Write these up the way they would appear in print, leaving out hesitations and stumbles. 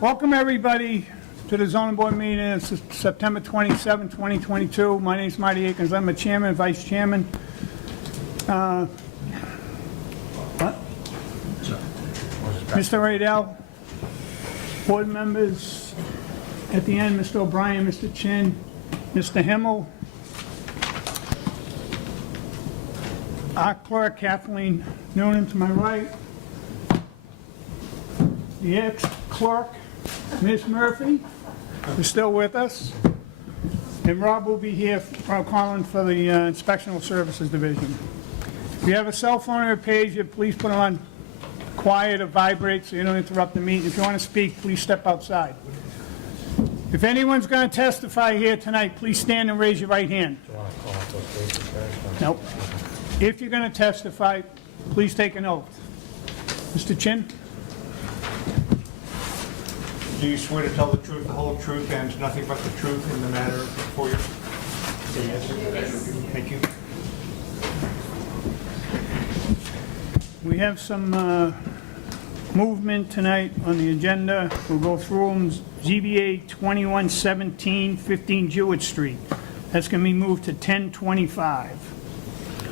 Welcome, everybody, to the zoning board meeting. It's September 27, 2022. My name is Marty Akins. I'm the chairman and vice chairman. Mr. Radell, board members at the end, Mr. O'Brien, Mr. Chin, Mr. Himmel, our clerk, Kathleen Noonan, to my right, the ex-clerk, Ms. Murphy, is still with us, and Rob will be here, Rob Collins, for the Inspectional Services Division. If you have a cell phone or a pager, please put it on quiet or vibrate so you don't interrupt the meeting. If you want to speak, please step outside. If anyone's going to testify here tonight, please stand and raise your right hand. Nope. If you're going to testify, please take an oath. Mr. Chin? Do you swear to tell the truth, the whole truth, and nothing but the truth in the matter before you? Say yes. Thank you. We have some movement tonight on the agenda. We'll go through them. ZBA 2117, 15 Jewett Street. That's going to be moved to 1025.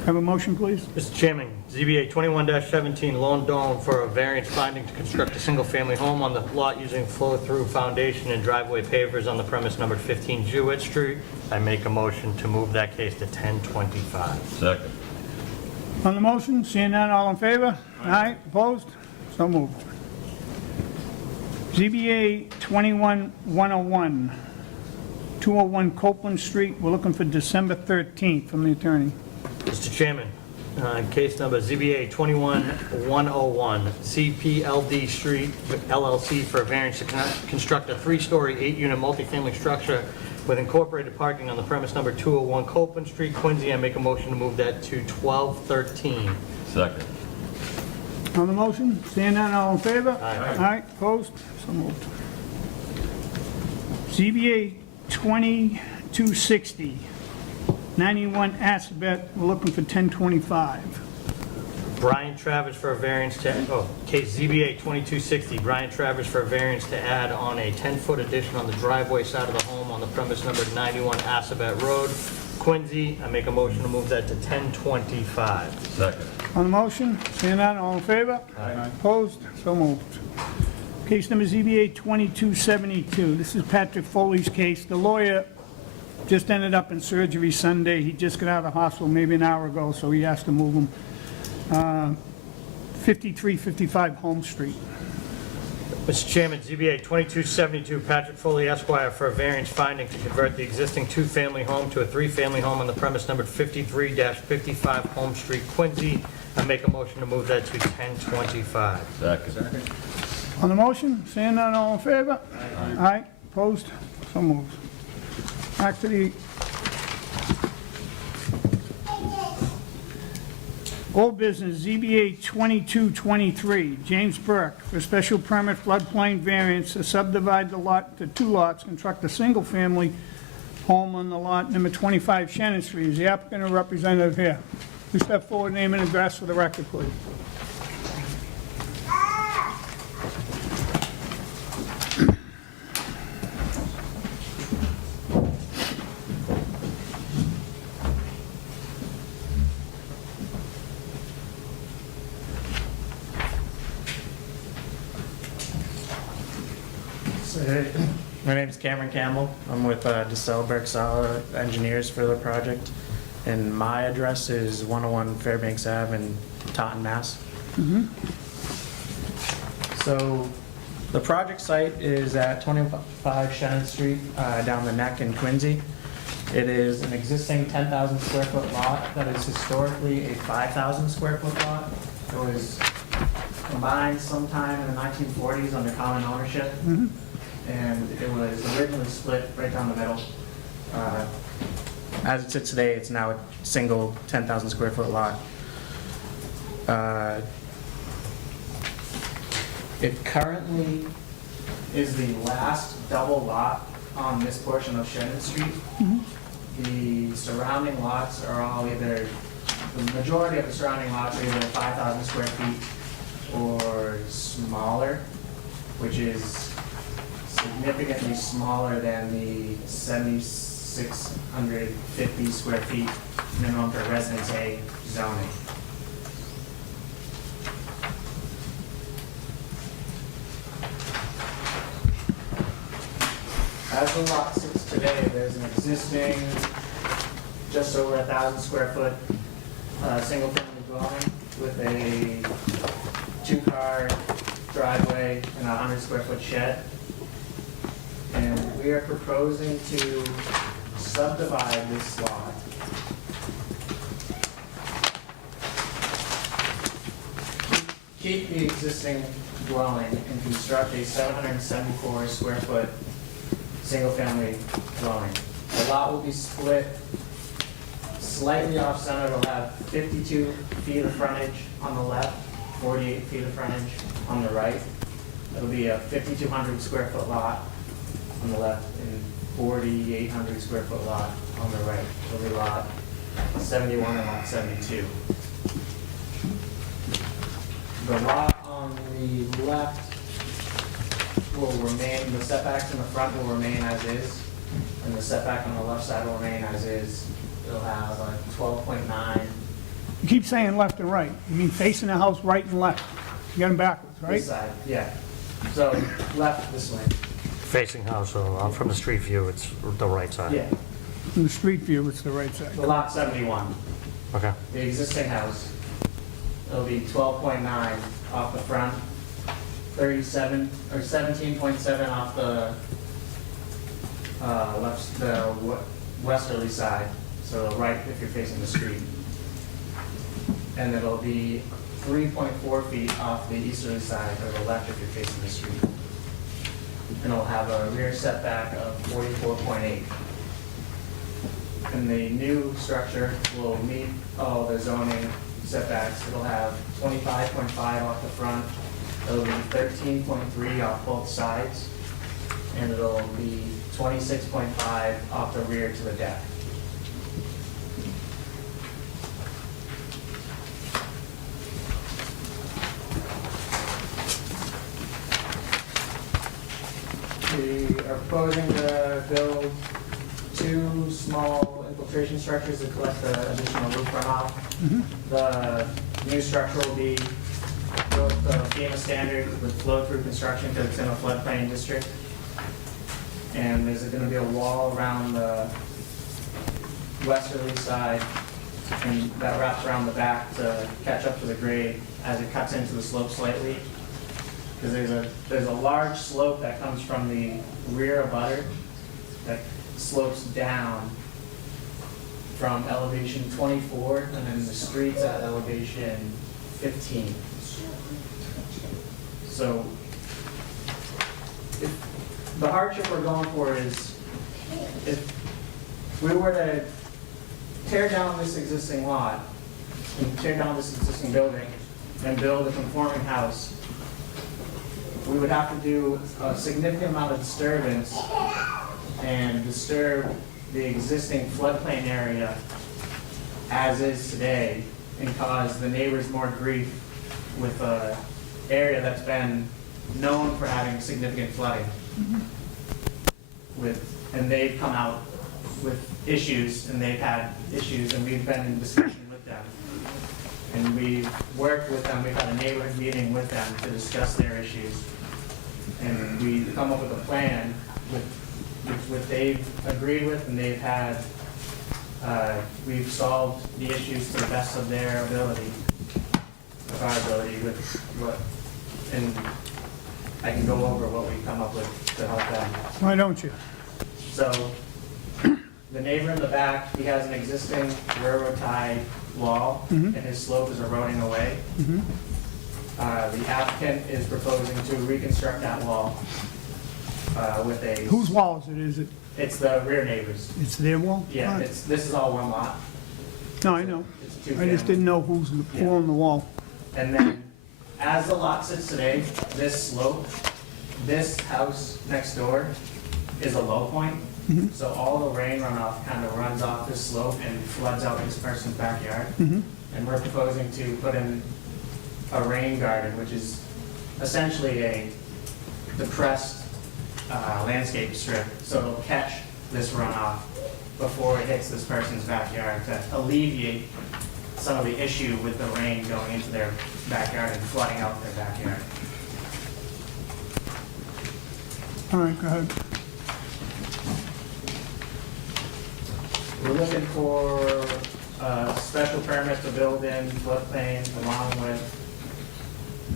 Have a motion, please? Mr. Chairman, ZBA 21-17, Lone Dome for a variance finding to construct a single-family home on the lot using flow-through foundation and driveway pavers on the premise numbered 15 Jewett Street. I make a motion to move that case to 1025. Second. On the motion, seeing none, all in favor? Aye. Opposed? So moved. ZBA 21-101, 201 Copeland Street. We're looking for December 13th from the attorney. Mr. Chairman, case number ZBA 21-101, CPLD Street LLC for a variance to construct a three-story, 8-unit multifamily structure with incorporated parking on the premise number 201 Copeland Street, Quincy. I make a motion to move that to 1213. Second. On the motion, seeing none, all in favor? Aye. Aye, opposed? So moved. ZBA 2260, 91 Assabet, we're looking for 1025. Brian Travers for a variance to, case ZBA 2260, Brian Travers for a variance to add on a 10-foot addition on the driveway side of the home on the premise number 91 Assabet Road, Quincy. I make a motion to move that to 1025. Second. On the motion, seeing none, all in favor? Aye. Opposed? So moved. Case number ZBA 2272, this is Patrick Foley's case. The lawyer just ended up in surgery Sunday. He just got out of the hospital maybe an hour ago, so he asked to move him. 5355 Holmes Street. Mr. Chairman, ZBA 2272, Patrick Foley Esquire for a variance finding to convert the existing two-family home to a three-family home on the premise numbered 53-55 Holmes Street, Quincy. I make a motion to move that to 1025. Second. On the motion, seeing none, all in favor? Aye. Opposed? So moved. Back to the old business, ZBA 2223, James Burke, for special permit floodplain variance to subdivide the lot to two lots, construct a single-family home on the lot number 25 Shannon Street. Is the applicant or representative here? Please step forward, name and address for the record, please. My name is Cameron Campbell. I'm with DeSalle Berksala Engineers for the project, and my address is 101 Fairbanks Ave in Taunton, Mass. So the project site is at 25 Shannon Street, down the neck in Quincy. It is an existing 10,000 square foot lot that is historically a 5,000 square foot lot. It was combined sometime in the 1940s under common ownership. And it was originally split right down the middle. As it sits today, it's now a single 10,000 square foot lot. It currently is the last double lot on this portion of Shannon Street. The surrounding lots are all either, the majority of the surrounding lots are either 5,000 square feet or smaller, which is significantly smaller than the 7,650 square feet minimum for Residence A zoning. As the lot sits today, there's an existing, just over 1,000 square foot, single-family dwelling with a 2-car driveway and a 100 square foot shed. And we are proposing to subdivide this lot keep the existing dwelling and construct a 774 square foot single-family dwelling. The lot will be split slightly off-center. It'll have 52 feet of frontage on the left, 48 feet of frontage on the right. It'll be a 5,200 square foot lot on the left and 4,800 square foot lot on the right. It'll be lot 71 and lot 72. The lot on the left will remain, the setbacks in the front will remain as is, and the setback on the left side will remain as is. It'll have a 12.9. You keep saying left and right. You mean facing the house right and left? You got them backwards, right? This side, yeah. So left this way. Facing house, so from the street view, it's the right side. Yeah. From the street view, it's the right side. The lot 71. Okay. The existing house, it'll be 12.9 off the front, 37 or 17.7 off the westerly side, so right if you're facing the street. And it'll be 3.4 feet off the easterly side or the left if you're facing the street. And it'll have a rear setback of 44.8. And the new structure will meet all the zoning setbacks. It'll have 25.5 off the front, it'll be 13.3 off both sides, and it'll be 26.5 off the rear to the deck. We are proposing to build 2 small infiltration structures to collect the additional roof runoff. The new structure will be built FEMA standard with flow-through construction because it's in a floodplain district. And there's going to be a wall around the westerly side and that wraps around the back to catch up to the grade as it cuts into the slope slightly. Because there's a large slope that comes from the rear abutter that slopes down from elevation 24, and then the street's at elevation 15. So the hardship we're going for is if we were to tear down this existing lot and tear down this existing building and build a conforming house, we would have to do a significant amount of disturbance and disturb the existing floodplain area as is today and cause the neighbors more grief with an area that's been known for having significant flooding. And they've come out with issues, and they've had issues, and we've been in discussion with them. And we've worked with them, we've had a neighborhood meeting with them to discuss their issues. And we've come up with a plan with what they've agreed with, and they've had, we've solved the issues to the best of their ability, of our ability with what, and I can go over what we've come up with to help them. Why don't you? So, the neighbor in the back, he has an existing railroad tie wall, and his slope is eroding away. The applicant is proposing to reconstruct that wall with a... Whose wall is it? Is it, It's the rear neighbors. it's their wall? Yeah, All right. this is all one lot. No, I know. It's I 2 just families. didn't know who's on the wall. And then, as the lot sits today, this slope, this house next door is a low point. So all the rain runoff kind of runs off this slope and floods out this person's backyard. And we're proposing to put in a rain garden, which is essentially a depressed landscape strip, so it'll catch this runoff before it hits this person's backyard to alleviate some of the issue with the rain going into their backyard and flooding out their backyard. All right, go ahead. We're looking for a special permit to build in floodplain along with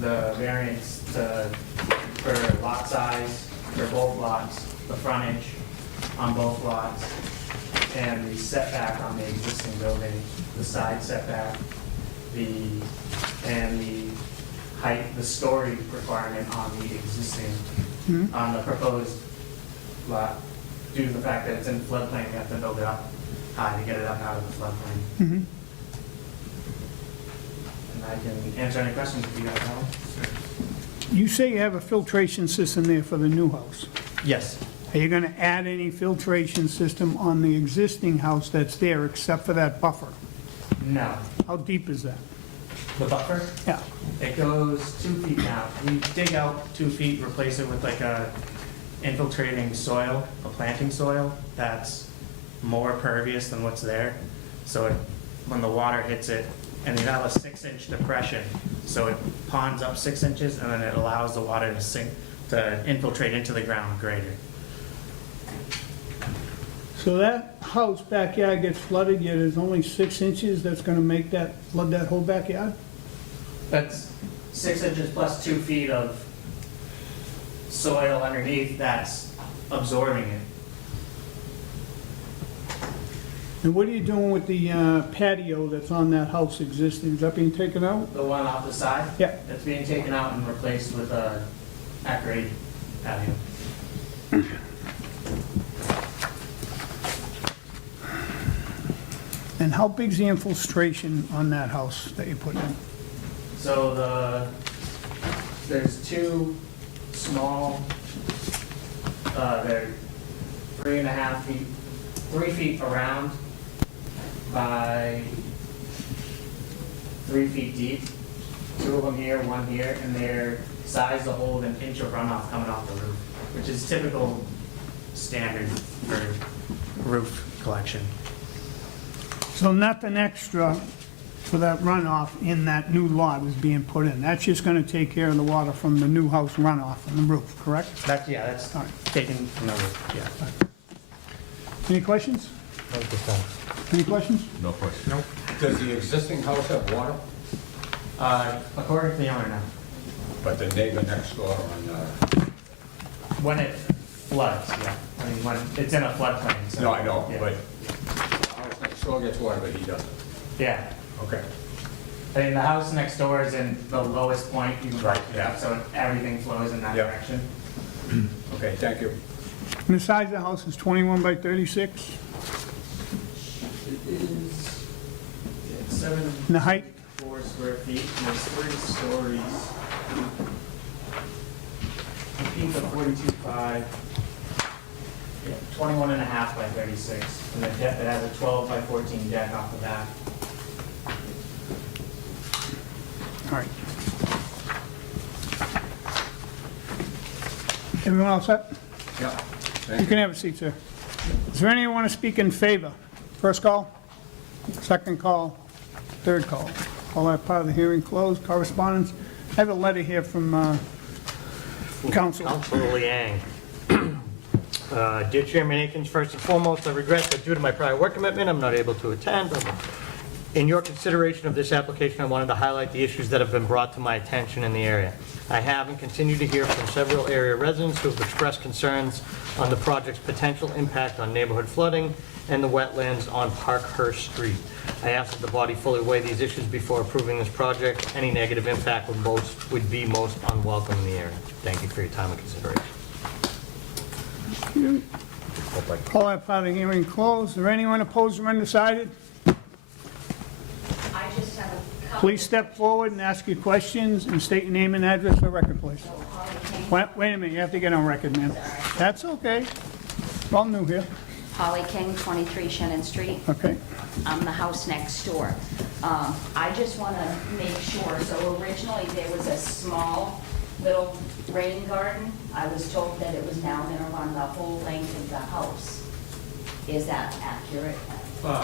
the variance for lot size for both lots, the frontage on both lots, and the setback on the existing building, the side setback, and the height, the story requirement on the existing, on the proposed lot. Due to the fact that it's in floodplain, we have to build it up high to get it up out of the floodplain. Mhm. And I can answer any questions if you guys have them. You say you have a filtration system there for the new house. Yes. Are you going to add any filtration system on the existing house that's there except for that buffer? No. How deep is that? The buffer? Yeah. It goes 2 feet now. We dig out 2 feet, replace it with like a infiltrating soil, a planting soil that's more pervious than what's there. So it, when the water hits it, and you have a 6-inch depression, so it ponds up 6 inches and then it allows the water to sink, to infiltrate into the ground greater. So that house backyard gets flooded, yet it's only 6 inches that's going to make that, flood that whole backyard? That's 6 inches plus 2 feet of soil underneath that's absorbing it. And what are you doing with the patio that's on that house existing? Is that being taken out? The one off the side? Yeah. It's being taken out and replaced with a at-grade patio. And how big's the infiltration on that house that you put in? So there's 2 small, they're 3.5 feet, 3 feet around by 3 feet deep. 2 of them here, 1 here, and they're sized to hold an inch of runoff coming off the roof, which is typical standard for roof collection. So nothing extra for that runoff in that new lot is being put in? That's just going to take care of the water from the new house runoff on the roof, correct? That's All right. taken from the roof, yeah. Any questions? Note this down. Any questions? No question. Does the existing house have water? According to the owner, no. But the neighbor next door on, When it floods, yeah. I mean, when it's in a floodplain, so. no, I know, yeah. but the house next door gets water, but he doesn't. Yeah. Okay. I mean, the house next door is in the lowest point you can Right, break it up, yeah. so everything flows in that Yeah. direction. Okay, thank you. And the size of the house is 21 by 36? It is, it's 74 And the height? square feet, and there's 3 stories. A peak of 42.5. Yeah, 21.5 by 36, and the deck, it has a 12 by 14 deck off the back. All right. Everyone all set? Yeah. You Thank you. can have a seat, sir. Is there anyone want to speak in favor? First call, second call, third call. All that part of the hearing closed. Correspondence. I have a letter here from council. Councilor Liang. Dear Chairman Akins, first and foremost, I regret that due to my prior work commitment, I'm not able to attend. In your consideration of this application, I wanted to highlight the issues that have been brought to my attention in the area. I have and continue to hear from several area residents who have expressed concerns on the project's potential impact on neighborhood flooding and the wetlands on Parkhurst Street. I ask that the body fully weigh these issues before approving this project. Any negative impact would be most unwelcome in the area. Thank you for your time and consideration. Call that part of the hearing closed. Is there anyone opposed or undecided? I just have a couple. Please step forward and ask your questions and state your name and address for record, please. Wait a minute, you have to get on record, ma'am. That's okay. We're all new here. Holly King, 23 Shannon Street. Okay. I'm the house next door. I just want to make sure, so originally there was a small little rain garden. I was told that it was now going to whole length of the house. Is that accurate? What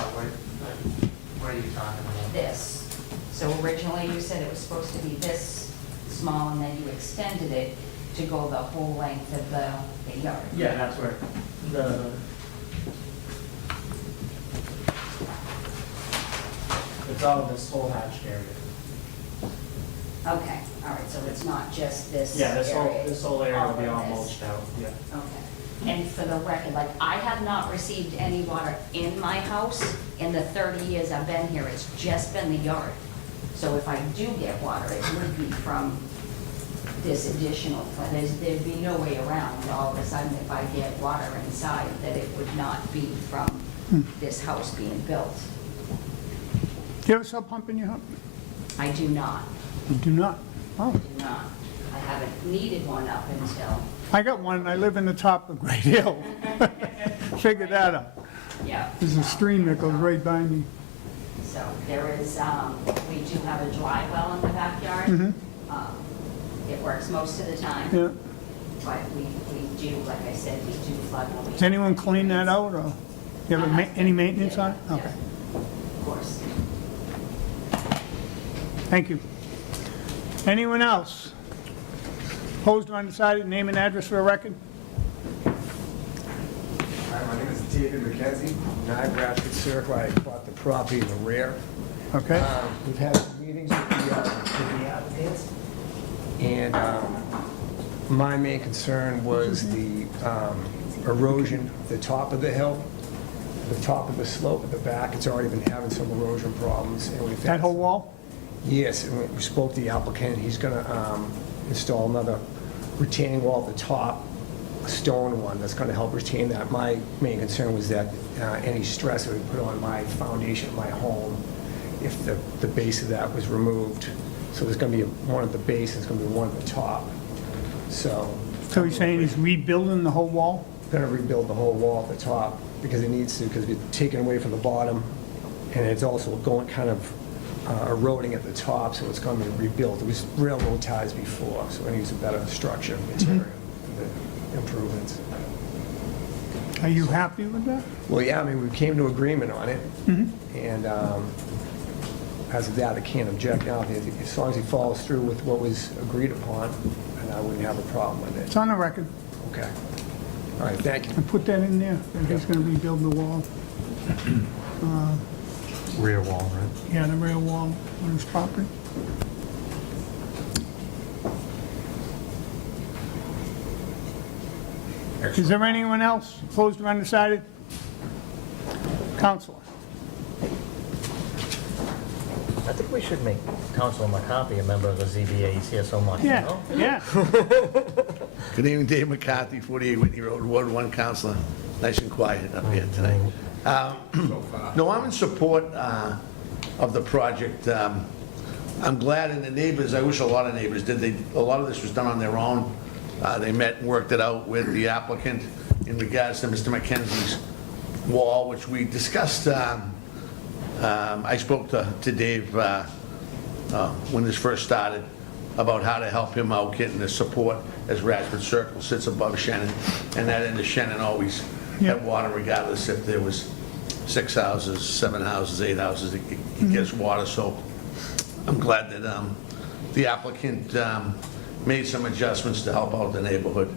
are you talking about? This. So originally you said it was supposed to be this small, and then you extended it to go the whole length of the yard. Yeah, that's where it's all this whole hatched area. Okay, all right, so it's not just this Yeah, area. this whole area will be all of this. mulched out, yeah. Okay. And for the record, like, I have not received any water in my house in the 30 years I've been here. It's just been the yard. So if I do get water, it would be from this additional, there'd be no way around all of a sudden if I get water inside, that it would not be from this house being built. Do you have a sub pump in your house? I do not, You do not? Oh, do not. I haven't needed one up until, I got one, and I live in the top of Great Hill. Figured that out. yeah. There's a stream that goes right by me. So there is, we do have a dry well in the backyard. It works most of the time, Yeah. but we do, like I said, we do flood when we. Does anyone clean that out, or you have any maintenance on it? Yeah, Okay, of course. thank you. Anyone else? Opposed or undecided, name and address for the record? Hi, my name is David McKenzie, 9 Bradford Circle. I bought the property in the rear. Okay, We've had some meetings with the applicants, and my main concern was the erosion at the top of the hill, the top of the slope at the back. It's already been having some erosion problems. And we've that had- whole wall? Yes, and we spoke to the applicant. He's going to install another retaining wall at the top, a stone one that's going to help retain that. My main concern was that any stress that we put on my foundation of my home, if the base of that was removed. So there's going to be one at the base, and there's going to be one at the top. So So he's saying he's rebuilding the whole wall? going to rebuild the whole wall at the top because it needs to, because it's taken away from the bottom, and it's also going kind of eroding at the top, so it's going to be rebuilt. It was railroad ties before, so it needs a better structure, material, the improvements. Are you happy with that? Well, yeah, I mean, we came to agreement on it, and as of that, I can't object now. As long as he follows through with what was agreed upon, and I wouldn't have a problem with it. It's on the record. Okay. All right, thank you. I put that in there, that he's gonna rebuild the wall. Rear wall, right? Yeah, the rear wall on his property. Is there anyone else opposed or undecided? Counselor? I think we should make Councilor McCarthy a member of the ZBA. He's here so much, you Yeah, know? yeah. Good evening, Dave McCarthy, 48 Whitney Road, Ward 1 Councilor. Nice and quiet up here tonight. No, I'm in support of the project. I'm glad, and the neighbors, I wish a lot of neighbors did. A lot of this was done on their own. They met and worked it out with the applicant in regards to Mr. McKenzie's wall, which we discussed. I spoke to Dave when this first started about how to help him out getting the support as Radford Circle sits above Shannon, and that end of Shannon always had water regardless if there was 6 houses, 7 houses, 8 houses, it gets water. So I'm glad that the applicant made some adjustments to help out the neighborhood,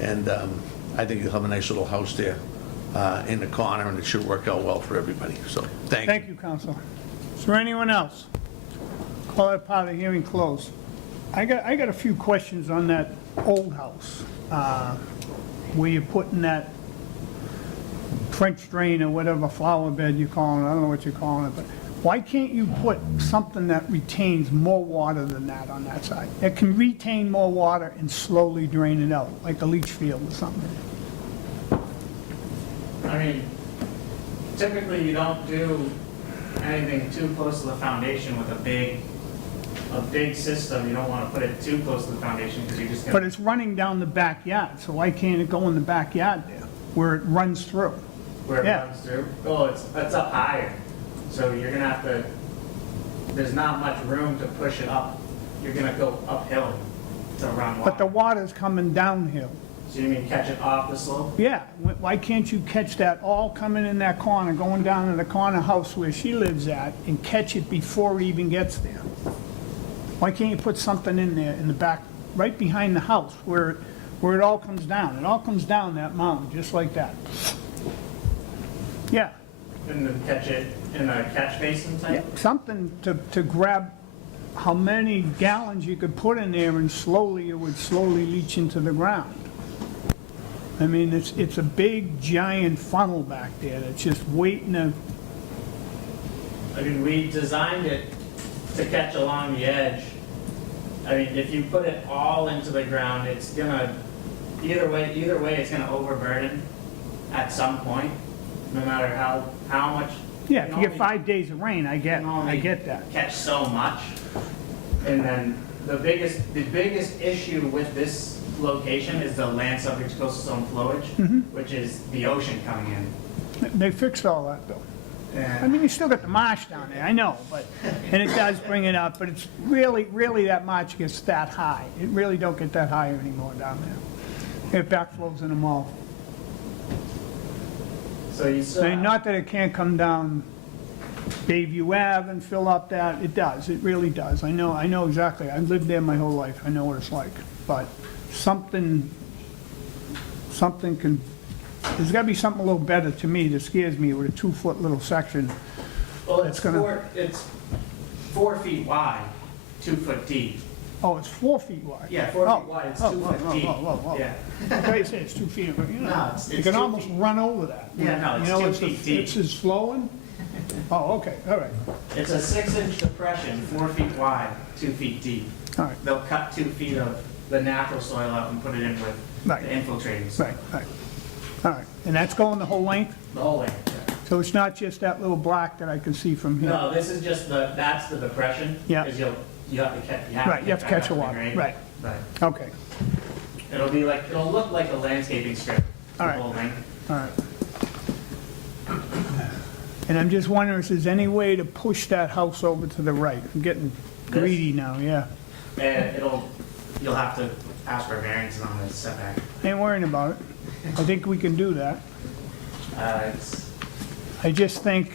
and I think you'll have a nice little house there in the corner, and it should work out well for everybody. So thank you. Thank you, Counselor. Is there anyone else? Call that part of the hearing closed. I got a few questions on that old house, where you're putting that French drain or whatever flower bed you're calling it, I don't know what you're calling it, but why can't you put something that retains more water than that on that side? It can retain more water and slowly drain it out, like a leach field or something. I mean, typically you don't do anything too close to the foundation with a big system. You don't want to put it too close to the foundation because you're just But going to... it's running down the backyard, so why can't it go in the backyard there, where it runs through? Where it yeah. runs through. Oh, it's up higher. So you're going to have to... There's not much room to push it up. You're going to go uphill to run water. But the water's coming downhill. So you mean catch it off the slope? Yeah, why can't you catch that all coming in that corner, going down to the corner house where she lives at, and catch it before it even gets there? Why can't you put something in there in the back, right behind the house, where it all comes down? It all comes down that mountain, just like that. Yeah, And then catch it in a catch basin yeah, type? something to grab how many gallons you could put in there, and slowly, it would slowly leach into the ground. I mean, it's a big, giant funnel back there that's just waiting to, I mean, we designed it to catch along the edge. I mean, if you put it all into the ground, it's gonna, either way, it's gonna overburden at some point, no matter how much. yeah, if can you get only- 5 days of rain, I can only get that. Catch so much. And then the biggest issue with this location is the land subject to coastal zone flowage, Mm-hmm. which is the ocean coming in. They fixed all that, though. I And mean, you still got the marsh down there, I know, but, and it does bring it up, but it's really that marsh gets that high. It really don't get that high anymore down there. It backflows in them all. so you still I mean, have- not that it can't come down Bayview Ave and fill up that, it does, it really does. I know exactly, I've lived there my whole life, I know what it's like. But something can, there's gotta be something a little better to me that scares me with a 2-foot little section. Well, It's gonna- it's 4 feet wide, 2 foot deep. Oh, it's 4 feet wide. Yeah, 4 Oh, feet wide, it's oh, 2 whoa, foot whoa, deep. whoa, whoa, whoa. Yeah. I thought you said it's 2 feet, but you No, know, it's- you it's can 2 almost feet. run over that. Yeah, no, it's You know, 2 it's feet deep. It's just flowing? Oh, okay, all right, It's a 6-inch depression, 4 feet wide, 2 feet deep. all right, They'll cut 2 feet of the natural soil out and put it in with Right. the infiltrating soil. right. All right, and that's going the whole length? The whole length. Yeah. So it's not just that little black that I can see from here? No, this is just that's the depression. Yeah. Because you have to catch, Right, you have to back catch up the to water, grade. right. Right. Okay, It'll look like a landscaping strip, the All right. whole length. all right. And I'm just wondering if there's any way to push that house over to the right? I'm getting greedy now, yeah. And you'll have to ask for a variance on the setback. Ain't worrying about it. I think we can do that. It's, I just think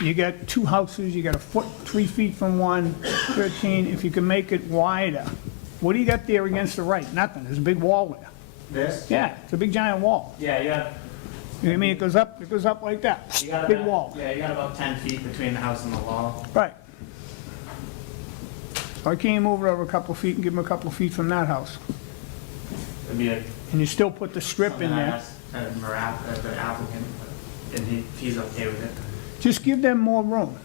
you got 2 houses, you got a foot, 3 feet from one, 13, if you can make it wider. What do you got there against the right? Nothing, there's a big wall there. this? Yeah, it's a big giant wall. Yeah, you have, You know what I mean, it goes up like that, you got big about, wall. yeah, you got about 10 feet between the house and the wall. Right. Why can't you move it over a couple of feet and give them a couple of feet from that house? It'd be a, And you still put the strip in something I there. asked the applicant, and if he's okay with it. Just give them more room.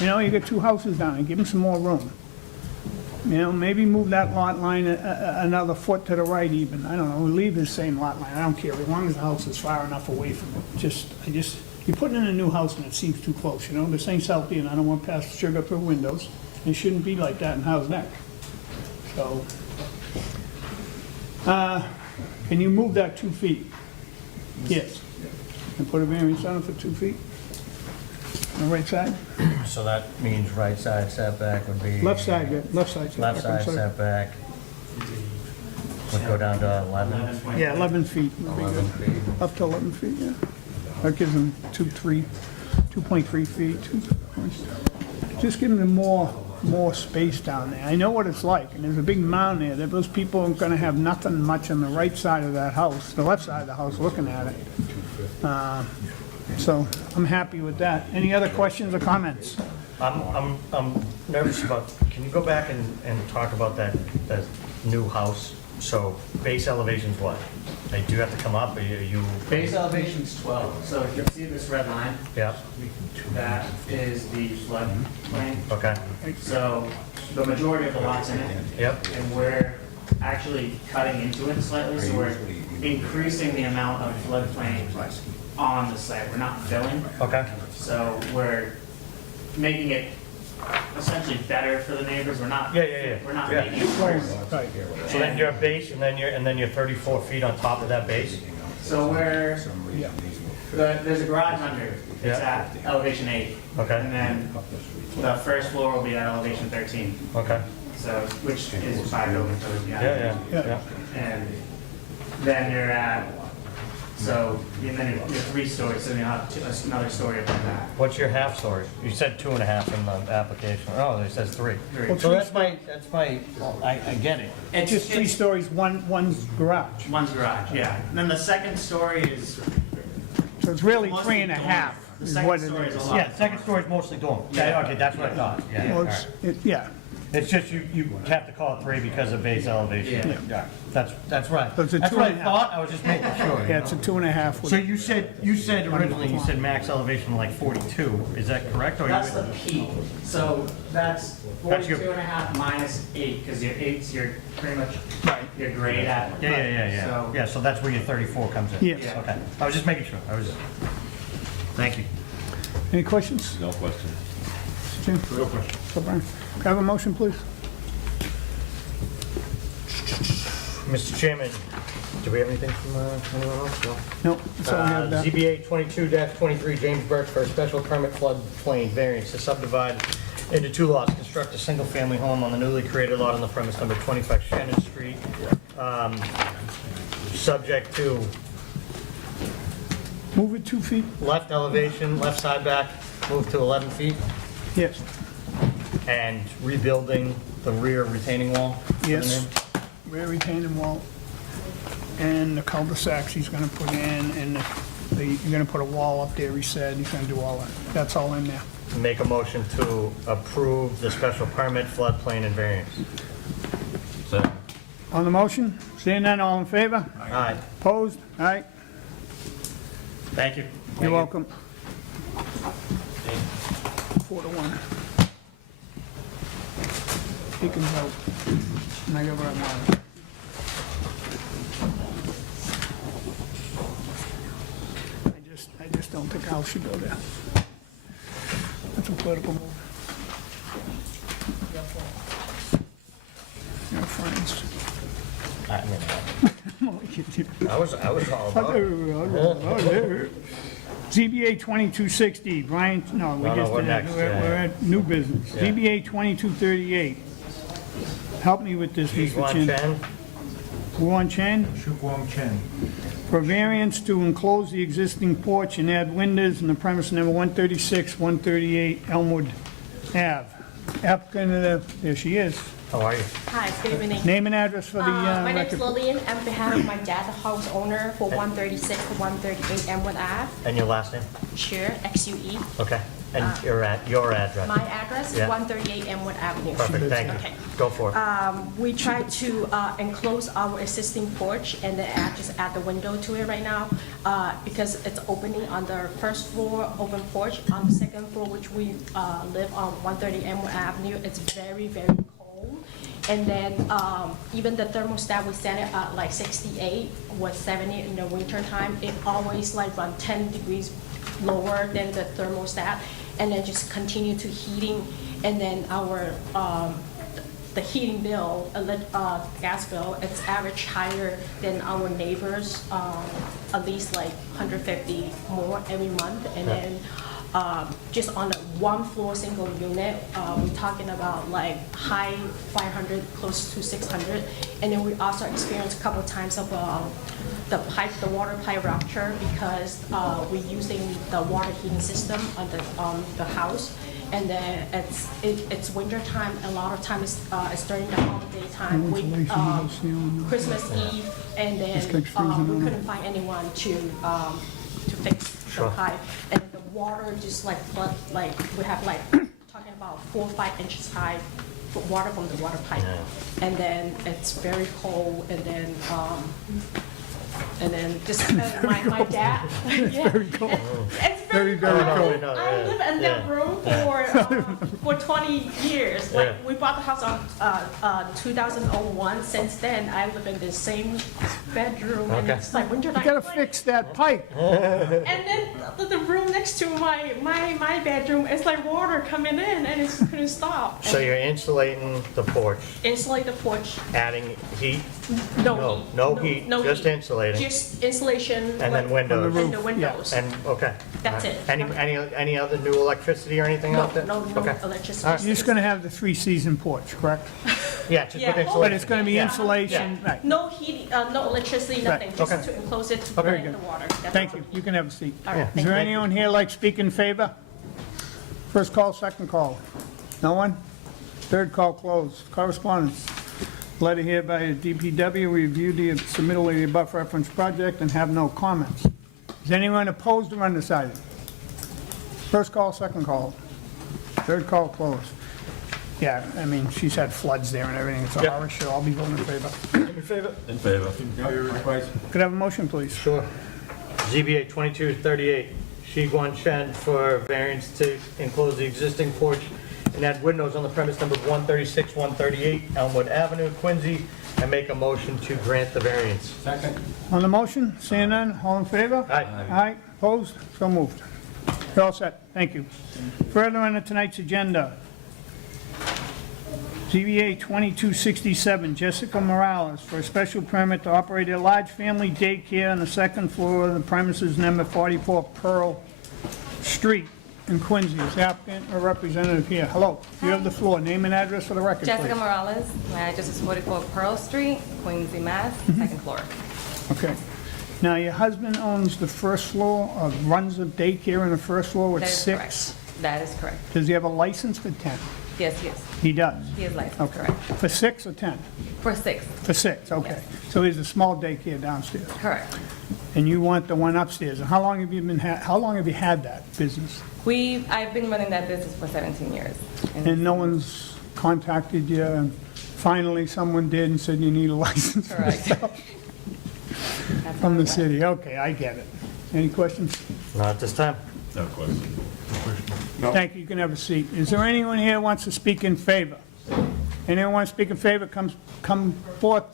You know, you got 2 houses down there, give them some more room. You know, maybe move that lot line another foot to the right even, I don't know, leave the same lot line, I don't care, as long as the house is far enough away from it. You're putting in a new house and it seems too close, you know, this ain't South End, I don't want to pass sugar through windows. It shouldn't be like that in Howe's Neck. So, can you move that 2 feet? Yes. And put a variance on it for 2 feet? On the right side? So that means right side setback would be... Left side, yeah, left side. Left setback, I'm side sorry. setback would go down to 11. Yeah, 11 feet would be 11 good. feet. Up to 11 feet, yeah. That gives them 2.3 feet. Just give them more space down there. I know what it's like, and there's a big mound there, that those people aren't gonna have nothing much on the right side of that house, the left side of the house, looking at it. So, I'm happy with that. Any other questions or comments? I'm nervous about, can you go back and talk about that new house? So base elevation's what? They do have to come up, or you, Base elevation's 12, so if you see this red line, yeah, that is the floodplain. okay, So the majority of the lots in it, yep, and we're actually cutting into it slightly, so we're increasing the amount of floodplain on the site. We're not filling, okay, so we're making it essentially better for the neighbors. We're not. Yeah. We're not Yeah. making it worse. Right. so then your base, and then you're 34 feet on top of that base? So we're, there's a garage under, it's Yeah. at elevation 8. Okay. And then the first floor will be at elevation 13, Okay, so, which is 5 building codes, yeah. Yeah. And then you're at, so, and then you're 3 stories, so you have another story above that. What's your half story? You said 2.5 in the application. Oh, it says 3. Three. So that's my, well, I get it. It's Just 3 stories, one's garage. One's garage, yeah. And then the second story is So it's really mostly 3.5 dorm. The is second what it story is a is. lot. Yeah, second story is mostly dorm. Yeah, okay, that's what I thought. Yeah, all Well, right. yeah, It's just you have to call it 3 because of base elevation. Yeah. Yeah, that's right. So it's a That's what I 2.5. thought, I was just making sure. you yeah, it's a know? 2.5 with So you said originally, you said max elevation like 42, is that correct? Or That's you? the peak. So that's That's your- 42.5 minus 8, because your 8's your pretty much your grade at. Yeah. So, Yeah, so that's where your 34 comes in? Yes. Yeah. Okay, I was just making sure, thank you. Any questions? No question. Jim? No question. So, Brian, can I have a motion, please? Mr. Chairman, do we have anything from anyone else? No? No, that's all we have there. ZBA 22-23, James Burke for a special permit floodplain variance to subdivide into 2 lots, construct a single-family home on the newly created lot on the premise number 25 Shannon Street, subject to Move it 2 feet? left elevation, left side back, move to 11 feet, Yes. and rebuilding the rear retaining wall. for the Yes. name. Rear retaining wall, and the cul-de-sacs he's gonna put in, and you're gonna put a wall up there, he said, he's gonna do all that. That's all in there. Make a motion to approve the special permit floodplain and variance. On the motion, seeing none, all in favor? Aye. Opposed? All right, Thank you. you're welcome. 4 to 1. He can vote. And I give her a mile. I just don't think Al should go there. That's a political move. You're friends. I was all about it. ZBA 2260, Brian, no, we No, just we're did next, that. yeah, We're at new business. Yeah. ZBA 2238. Help me with this, Mr. Guan Chin. Chen? Guan Chen, Shu Guang Chen. for variance to enclose the existing porch and add windows in the premise number 136, 138 Elmwood Ave. Applicant, there she is. How are you? Hi, good evening. Name and address for the My name is record. Lillian, on behalf of my dad, the house owner for 136 to 138 Elmwood Ave, And your last name? Share, XUE. Okay. And your address? My address is Yeah. 138 Elmwood Avenue. Perfect, thank you. Okay. Go for it. We try to enclose our existing porch and then just add the window to it right now because it's opening on the first floor, open porch. On the second floor, which we live on 130 Elmwood Avenue, it's very, very cold. And then even the thermostat, we set it at like 68, was 70 in the winter time. It always like run 10 degrees lower than the thermostat, and then just continue to heating. And then our the heating bill, gas bill, it's average higher than our neighbors, at least like 150 more every month. And then just on a 1-floor single unit, we're talking about like high 500, close to 600. And then we also experienced a couple of times of the water pipe rupture because we're using the water heating system on the house. And then it's winter time. A lot of times it's during the holiday time, Christmas Eve, and then we couldn't find anyone to fix the pipe. And the water just like flood, like we have like talking about 4 or 5 inches high water from the water pipe. And then it's very cold, and then just my dad. Yeah. Very cold. It's very Very cold. cold. I live in that room for 20 years. Like Yeah. we bought the house on 2001. Since then, I live in the same bedroom, and Okay. it's like winter You night. gotta fix that pipe. And then the room next to my bedroom, it's like water coming in, and it couldn't stop. So you're insulating the porch, Insulate the porch. adding heat? No heat. No heat, No just heat. insulating. just installation. And then windows. And the windows. And, okay. That's it. Any other new electricity or anything No, out there? no Okay. electricity. All right. You're just going to have the three-season porch, correct? Yeah, just with Yeah. But insulation. it's going to be insulation, right. No heat, no electricity, nothing, just okay. to enclose it, to Very prevent the good. water. That's Thank all. you. You can have a seat. All right, Is thank there you. anyone here like speak in favor? First call, second call. No one? Third call closed. Correspondence. Letter here by DPW, reviewed the submittal of the above referenced project and have no comments. Is anyone opposed or undecided? First call, second call. Third call closed. Yeah, I mean, she's had floods there and everything. It's a horror show. I'll be voting in favor. In favor? In favor. Could I have a motion, please? Sure. ZBA 2238, Shi Guan Shen for variance to enclose the existing porch and add windows on the premise number 136, 138 Elmwood Avenue, Quincy, and make a motion to grant the variance. Second? On the motion, seeing none, all in favor? Aye. Aye, opposed? So moved. You're all set, thank you. Further on to tonight's agenda, ZBA 2267, Jessica Morales for a special permit to operate a large family daycare on the second floor of the premises number 44 Pearl Street in Quincy. Is the applicant or representative here? Hello, you have the floor. Name and address for the record, Jessica please. Morales, my address is 44 Pearl Street, Quincy, Mass., second floor. Okay. Now, your husband owns the first floor, or runs a daycare on the first floor with That is 6? correct. That is correct. Does he have a license for 10? Yes, yes, He does? he is licensed, Okay. correct. For 6 or 10? For 6, For 6, okay. So there's a small daycare downstairs, correct. and you want the one upstairs. And how long have you how long have you had that business? I've been running that business for 17 years. And no one's contacted you, and finally someone did and said you need a license for Correct. stuff That's from the correct. city? Okay, I get it. Any questions? Not at this time. No question. Thank you, you can have a seat. Is there anyone here who wants to speak in favor? Anyone want to speak in favor, come forth.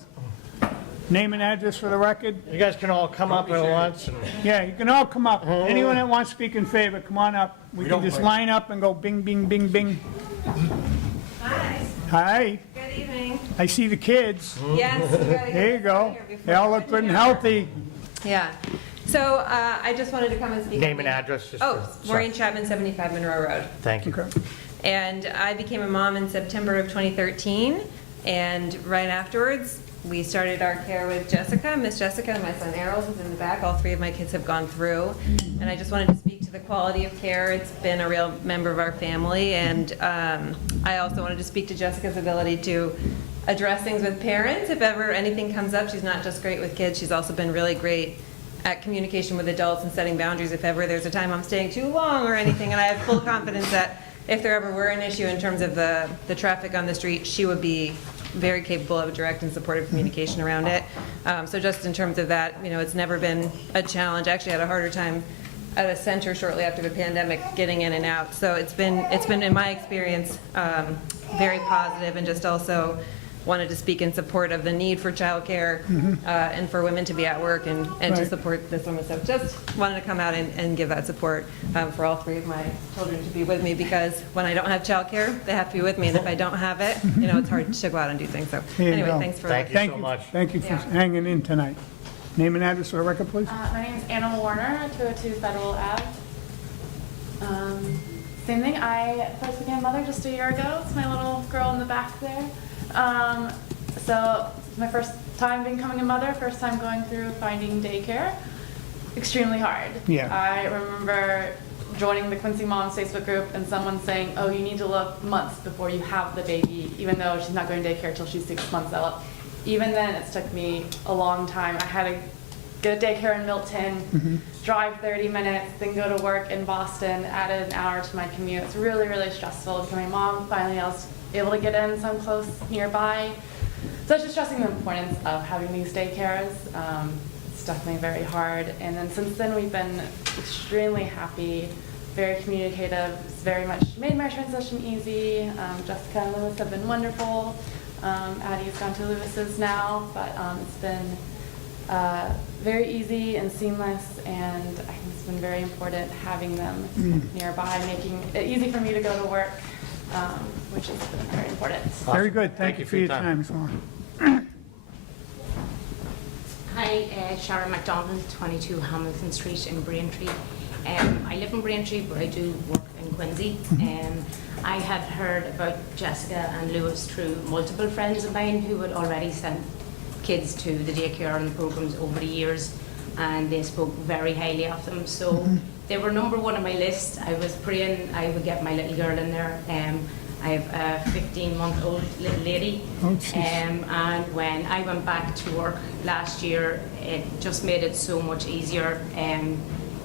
Name and address for the record. You guys can all come up at once and... Yeah, you can all come up. Anyone that wants to speak in favor, come on up. We can just line up and go bing, bing, bing, bing. Hi, Hi, good evening. I see the kids. Yes, you gotta get There you go. here before They all look good and healthy. Yeah. So I just wanted to come and speak. Name and address. just Oh, for- Maureen Chapman, 75 Monroe Road. Thank you. Okay. And I became a mom in September of 2013. And right afterwards, we started our care with Jessica, Miss Jessica, and my son Errol, who's in the back. All 3 of my kids have gone through. And I just wanted to speak to the quality of care. It's been a real member of our family. And I also wanted to speak to Jessica's ability to address things with parents. If ever anything comes up, she's not just great with kids, she's also been really great at communication with adults and setting boundaries if ever there's a time I'm staying too long or anything. And I have full confidence that if there ever were an issue in terms of the traffic on the street, she would be very capable of direct and supportive communication around it. So just in terms of that, you know, it's never been a challenge. I actually had a harder time at a center shortly after the pandemic getting in and out. So it's been in my experience, very positive, and just also wanted to speak in support of the need for childcare and for women to be at work and to Right. support this woman. So just wanted to come out and give that support for all 3 of my children to be with me, because when I don't have childcare, they have to be with me, and if I don't have it, you know, it's hard to go out and do things. So There you anyway, go. thanks for Thank you. Thank so you. much. Thank you for Yeah. hanging in tonight. Name and address for the record, please. My name is Anna Warner, 202 Federal Ave. Same thing, I first became a mother just a year ago. It's my little girl in the back there. So it's my first time becoming a mother, first time going through finding daycare. Extremely hard. Yeah. I remember joining the Quincy Moms Facebook group and someone saying, oh, you need to look months before you have the baby, even though she's not going to daycare until she's 6 months out. Even then, it's took me a long time. I had to get a daycare in Milton, drive 30 minutes, then go to work in Boston, added an hour to my commute. It's really, really stressful. Becoming a mom, finally I was able to get in some close nearby. So it's just stressing the importance of having these daycares. It's definitely very hard. And then since then, we've been extremely happy, very communicative. It's very much made my transition easy. Jessica and Lewis have been wonderful. Addie's gone to Lewis's now, but it's been very easy and seamless, and I think it's been very important having them nearby, making it easy for me to go to work, which has been very important. Very good, thank you for your time, Ms. Warren. Hi, Hi, Sharon McDonald, 22 Hamilton Street in Braintree. I live in Braintree, but I do work in Quincy. I had heard about Jessica and Lewis through multiple friends of mine who had already sent kids to the daycare and the programs over the years, and they spoke very highly of them. So they were number one on my list. I was praying I would get my little girl in there. I have a 15-month-old little lady, and when I went back to work last year, it just made it so much easier.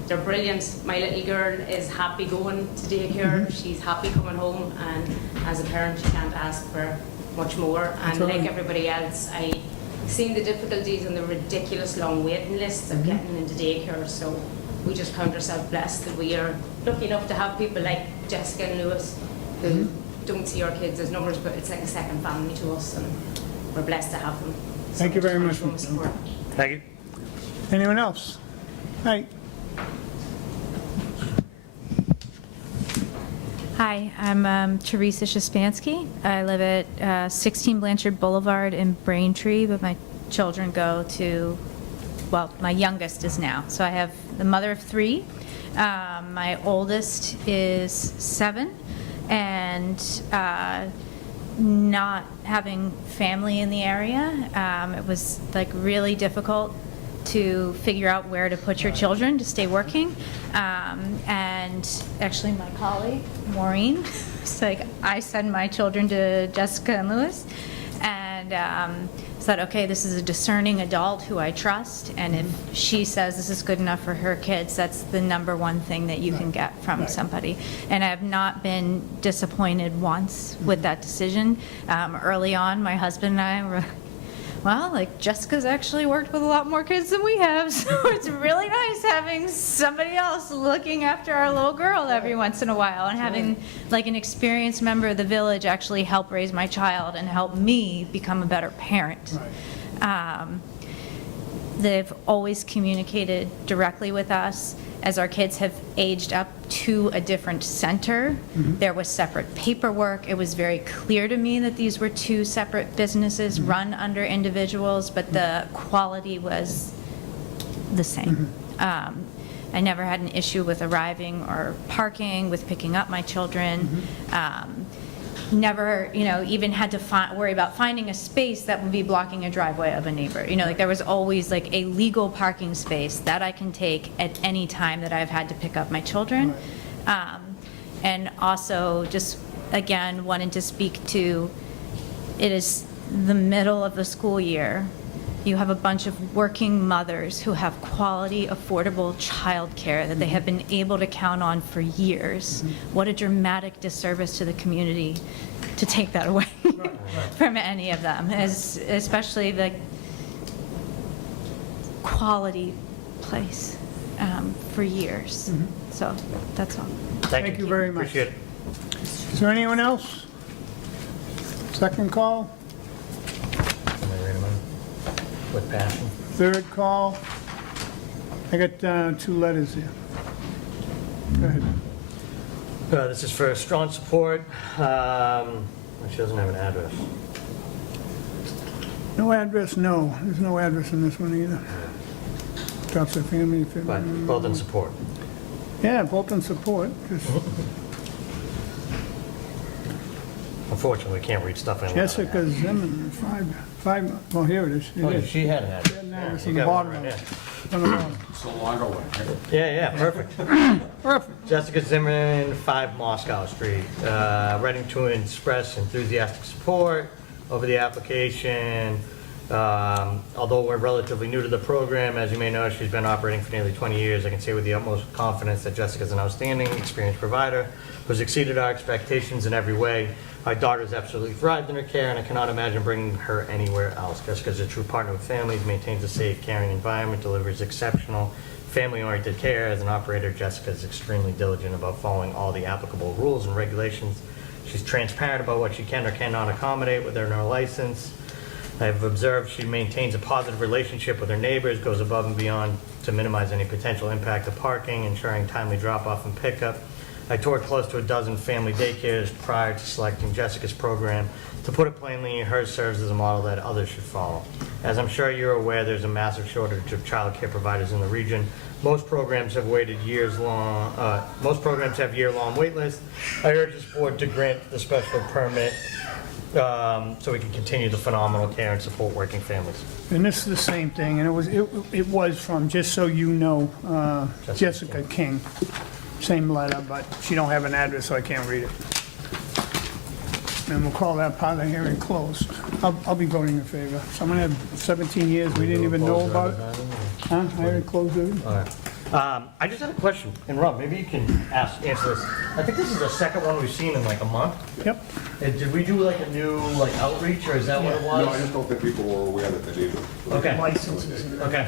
They're brilliant. My little girl is happy going to daycare. She's happy coming home, and as a parent, you can't ask for much more. And like everybody else, I seen the difficulties and the ridiculous long waiting lists of getting into daycare. So we just count ourselves blessed that we are lucky enough to have people like Jessica and Lewis who don't see our kids as numbers, but it's like a second family to us, and we're blessed to have them. So Thank you very much. support. Thank you. Anyone else? Hi. Hi, I'm Teresa Shispansky. I live at 16 Blanchard Boulevard in Braintree, but my children go to, well, my youngest is now. So I have the mother of 3. My oldest is 7, and not having family in the area, it was like really difficult to figure out where to put your children to stay working. And actually my colleague, Maureen, was like, I send my children to Jessica and Lewis, and said, okay, this is a discerning adult who I trust, and if she says this is good enough for her kids, that's the number one thing that you can get from somebody. And I have not been disappointed once with that decision. Early on, my husband and I were, well, like, Jessica's actually worked with a lot more kids than we have, so it's really nice having somebody else looking after our little girl every once in a while, and having like an experienced member of the village actually help raise my child and help me become a better parent. They've always communicated directly with us. As our kids have aged up to a different center, there was separate paperwork. It was very clear to me that these were 2 separate businesses run under individuals, but the quality was the same. I never had an issue with arriving or parking, with picking up my children. Never, even had to worry about finding a space that would be blocking a driveway of a neighbor. Like there was always like a legal parking space that I can take at any time that I've had to pick up my children. And also just, again, wanted to speak to, it is the middle of the school year. You have a bunch of working mothers who have quality, affordable childcare that they have been able to count on for years. What a dramatic disservice to the community to take that away from any of them, especially the quality place for years. So that's all. Thank you very much. Appreciate it. Is there anyone else? Second call, With passion. third call. I got 2 letters here. Go ahead. This is for strong support. She doesn't have an address. No address, no. There's no address in this one either. Drops a family. But both in support. Yeah, both in support. Just Unfortunately, we can't read stuff in. Jessica Zimmerman, 5, well, here it is. It is. She had an address. She had an address You on the got one bottom right of it. there. On the bottom. It's a longer one, right? Yeah, perfect. Perfect. Jessica Zimmerman, 5 Moscow Street. Writing to express enthusiastic support over the application. Although we're relatively new to the program, as you may know, she's been operating for nearly 20 years. I can say with the utmost confidence that Jessica's an outstanding, experienced provider who's exceeded our expectations in every way. Our daughter's absolutely thrived in her care, and I cannot imagine bringing her anywhere else. Jessica's a true partner with families, maintains a safe, caring environment, delivers exceptional, family-oriented care. As an operator, Jessica is extremely diligent about following all the applicable rules and regulations. She's transparent about what she can or cannot accommodate within her license. I've observed she maintains a positive relationship with her neighbors, goes above and beyond to minimize any potential impact of parking, ensuring timely drop-off and pickup. I toured close to a dozen family daycares prior to selecting Jessica's program. To put it plainly, hers serves as a model that others should follow. As I'm sure you're aware, there's a massive shortage of child care providers in the region. Most programs have waited years-long, most programs have year-long wait lists. I urge this board to grant the special permit so we can continue the phenomenal care and support working families. And this is the same thing, and it was from, just so you know, Jessica King. Same letter, but she don't have an address, so I can't read it. And we'll call that part of the hearing closed. I'll be voting in favor. Someone had 17 years, we didn't even know about it. Huh? I already closed it. All right. I just had a question, and Rob, maybe you can answer this. I think this is the second one we've seen in like a month. Yep. Did we do like a new outreach, or is that what it was? No, I just don't think people were aware that they needed it. Okay. Licenses. Okay.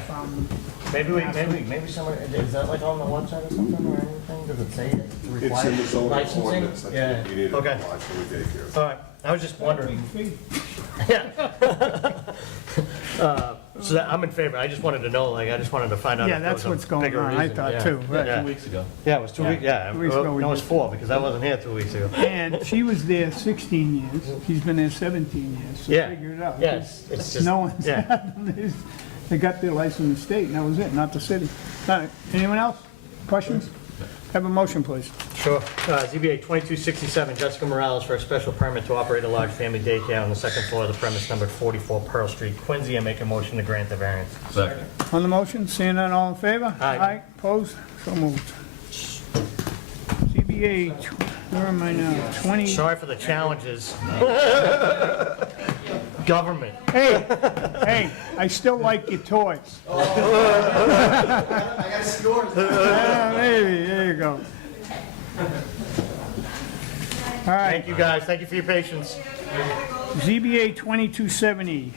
Maybe someone, is that like on the website or something or anything? Does it say it It's requires in the zoning licensing? ordinance that Yeah. you need to Okay. apply for the daycare. All right. I was just wondering. Yeah. So that, I'm in favor. I just wanted to know, like, I just wanted to find out. Yeah, if there that's was a what's going bigger on. I reason. thought Yeah. too, right. Yeah. 2 weeks ago. Yeah, it was 2 weeks, yeah. 2 weeks ago we No, it was did. 4, because I wasn't here 2 weeks ago. And she was there 16 years, she's been there 17 years, so Yeah. figure it out. Yeah, it's just, No one's, yeah. they got their license in the state, and that was it, not the city. All right, anyone else? Questions? Have a motion, please. Sure. ZBA 2267, Jessica Morales for a special permit to operate a large family daycare on the second floor of the premise numbered 44 Pearl Street, Quincy. I make a motion to grant the variance. Second. On the motion, seeing none, all in favor? Aye. Opposed? So moved. ZBA, where am I now? 20, Sorry for the challenges. Government. hey, I still like your toys. I got scores. Maybe, there you go. All right. Thank you, guys. Thank you for your patience. ZBA 2270,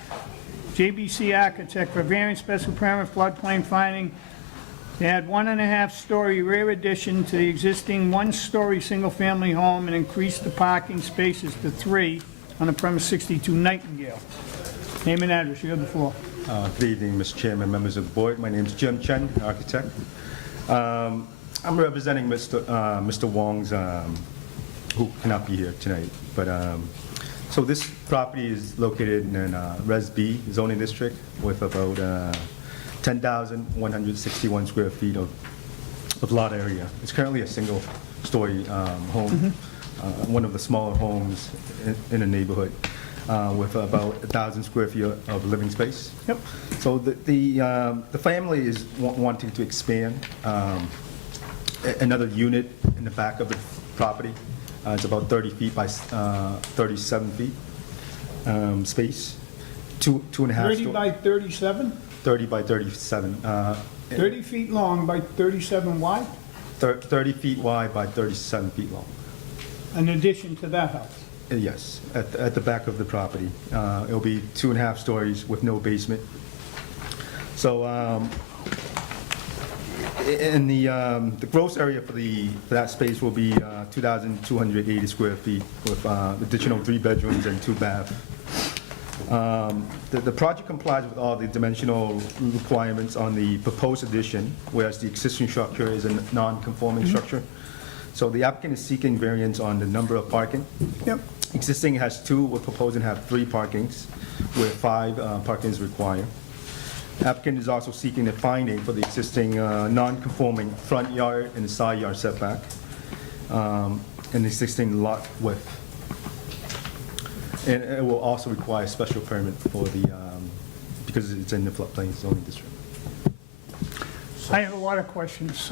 JBC Architect for variance special permit floodplain finding. They had 1.5-story rear addition to the existing 1-story single-family home and increased the parking spaces to 3 on the premise 62 Nightingale. Name and address, you have the floor. Good evening, Mr. Chairman, members of the board. My name is Jim Chen, architect. I'm representing Mr. Wong's, who cannot be here tonight. But so this property is located in Res B zoning district with about 10,161 square feet of lot area. It's currently a single-story home, one of the smaller homes in the neighborhood. With about 1,000 square feet of living space. Yep. So the family is wanting to expand another unit in the back of the property. It's about 30 feet by 37 feet space. Two and a half. 30 by 37? 30 by 37. 30 feet long by 37 wide? 30 feet wide by 37 feet long. In addition to that house? Yes, at the back of the property. It'll be 2.5 stories with no basement. So, and the gross area for that space will be 2,280 square feet with additional 3 bedrooms and 2 baths. The project complies with all the dimensional requirements on the proposed addition, whereas the existing structure is a non-conforming structure. So the applicant is seeking variance on the number of parking. Yep. Existing has 2, we're proposing to have 3 parkings, where 5 parkings required. Applicant is also seeking a finding for the existing non-conforming front yard and side yard setback, and existing lot width. And it will also require a special permit for the, because it's in the floodplain zoning district. I have a lot of questions,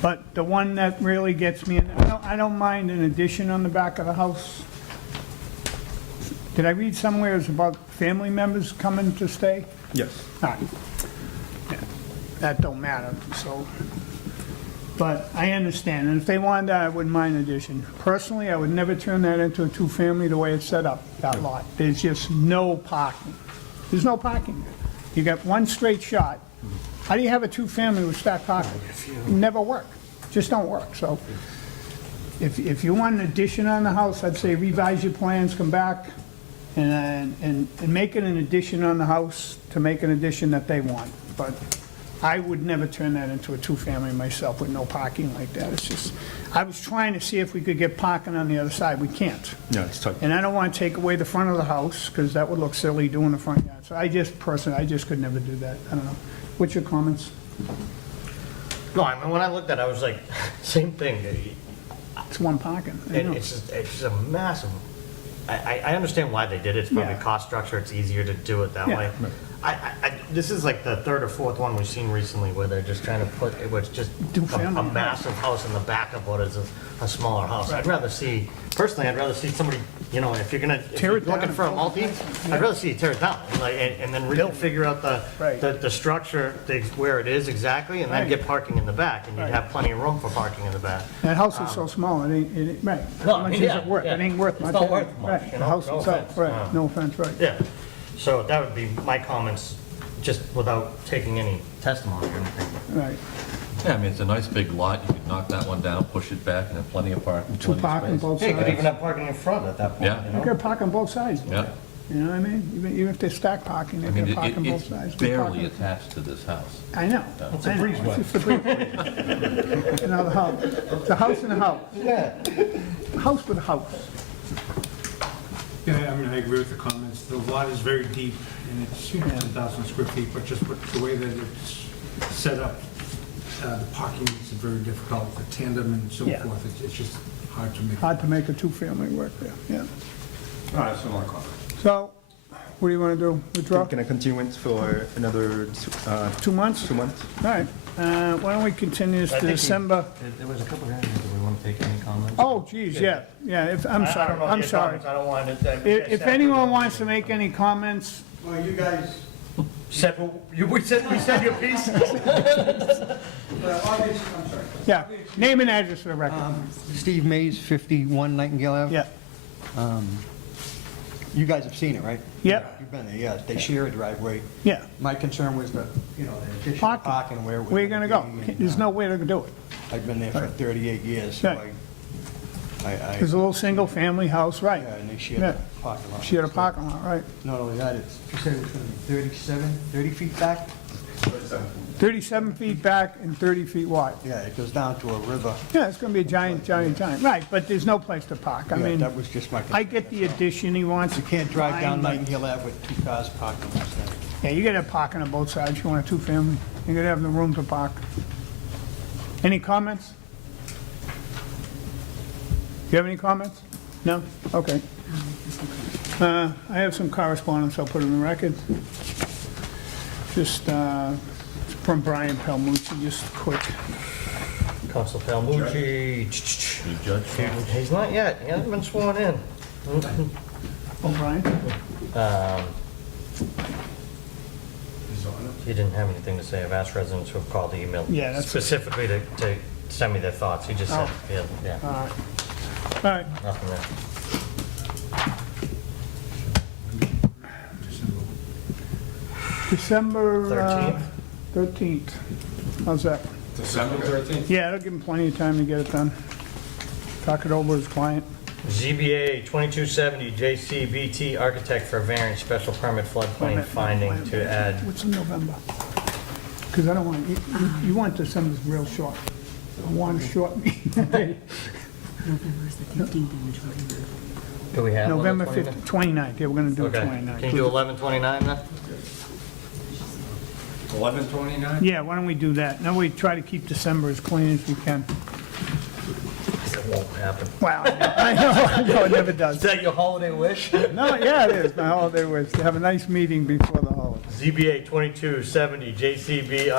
but the one that really gets me, and I don't mind an addition on the back of the house. Did I read somewhere it's about family members coming to stay? Yes. All right. Yeah, that don't matter, so, but I understand, and if they wanted that, I wouldn't mind addition. Personally, I would never turn that into a 2-family the way it's set up, that lot. There's just no parking. There's no parking there. You got one straight shot. How do you have a 2-family with stacked parking? Never work, just don't work, so. If you want an addition on the house, I'd say revise your plans, come back, and make it an addition on the house to make an addition that they want. But I would never turn that into a two-family myself with no parking like that. It's just, I was trying to see if we could get parking on the other side. We can't. No, it's tight. And I don't want to take away the front of the house, because that would look silly doing the front yard. So I just could never do that. I don't know. What's your comments? No, I mean, when I looked at it, I was like, same thing. It's one parking. I know. And it's just a massive, I understand why they did it. It's probably Yeah. cost structure. It's easier to do it that Yeah. way. This is like the third or fourth one we've seen recently where they're just trying to put, it was just Do a family. massive house in the back of what is a smaller house. I'd rather see, personally, I'd rather see somebody, you know, if you're Tear it down looking and for a build multi, it. I'd rather see you tear it down, like, and then really figure out Right. the structure, where it is exactly, and then Right. get parking in the back, and you'd Right. have plenty of room for parking in the back. That house is so small, it ain't, right. No, How much is yeah, it worth? yeah. It ain't worth much. It's not worth much, Right, you the know? house No itself, offense. right, no offense, right. Yeah, so that would be my comments, just without taking any testimony or anything. Right. Yeah, I mean, it's a nice big lot, you could knock that one down, push it back, and have plenty of parking. Two plenty of parking space. both Yeah, you could sides. even have parking in front at that point, Yeah. you You know? could park on both sides. Yeah, You know what I mean? Even if they stack parking, I they mean, can park on both it's sides. barely attached to this house. I know. It's a I know. breezeway. It's just a breezeway. You know, the house, it's a house and a house. Yeah. A house with a house. Yeah, I mean, I agree with the comments. The lot is very deep, and it's 10,000 square feet, but just the way that it's set up, the parking is very difficult, the tandem and so Yeah. forth. It's just hard to make. Hard to make a two-family work there, yeah. All right, similar comment. So, what do you want to do? Withdraw? Can I continue it for another 2 months? 2 months? All right. Why don't we continue this I to think December? There was a couple of areas, do we want to take any comments? Oh, geez, yeah, I'm I sorry, don't know if I'm you have sorry. comments, I don't want it. If anyone wants to make any comments, Well, you guys, We said your piece? August, I'm sorry. yeah, name and address for the record. Steve Mays, 51 Nightingale Ave. Yeah, You guys have seen it, right? yeah, You've been there, yeah. They share a driveway. yeah. My concern was the additional Parking. parking where. Where you gonna go? There's no way to do it. I've been there for 38 years, so Right. I, There's a little single-family house, right. yeah, and they share Yeah. the parking lot. She had a parking lot, right. Not only that, you said it was gonna be 30 feet back? 37 feet back and 30 feet wide. Yeah, it goes down to a river. Yeah, it's gonna be a giant, right, but there's no place to park. I Yeah, mean, that was just my. I get the addition he wants. You can't drive Fine, down but- Nightingale Ave with 2 cars parked on one side. Yeah, you gotta have parking on both sides. You want a two-family, you gotta have the room to park. Any comments? You have any comments? No? Okay. I have some correspondence I'll put in the record. Just from Brian Palmucci, just quick. Council Palmucci. You judge? He's not yet, he hasn't been sworn in. Oh, Brian? He didn't have anything to say. I've asked residents who have called, emailed Yeah, that's- specifically to send me their thoughts. He just said, Oh. yeah, All right. All right. nothing there. December 13th? 13th. How's that? December 13th? Yeah, it'll give him plenty of time to get it done. Talk it over with his client. ZBA 2270, JCBT Architect for variance special permit floodplain finding to add. What's in November? Because I don't want, you want December's real short. I want a short meeting. November's the 15th and the 29th. Do we have one? November 15th, 29th, yeah, we're gonna do Okay. 29th. Can you do 11/29 then? 11/29? Yeah, why don't we do that? Now we try to keep December as clean as we can. It won't happen. Wow, I know, it never Is does. that your holiday wish? No, yeah, it is, my holiday wish, to have a nice meeting before the holiday. ZBA 2270, JCBT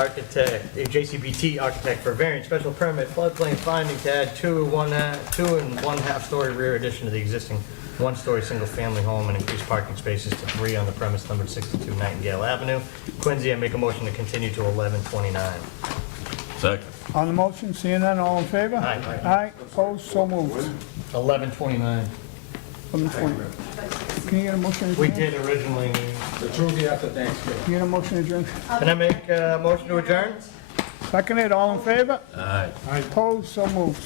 Architect for variance special permit floodplain finding to add 2 and 1/2 story rear addition to the existing 1-story single-family home and increase parking spaces to 3 on the premise numbered 62 Nightingale Avenue. Quincy, I make a motion to continue to 11/29. Second. On the motion, seeing none, all in favor? Aye. Aye, opposed, so moved. 11/29. From the 20. Can you get a motion? We adjourned? did originally. The Trudy after Thanksgiving. Can you get a motion adjourned? Can I make a motion to adjourn? Seconded, all in favor? Aye. Opposed, so moved.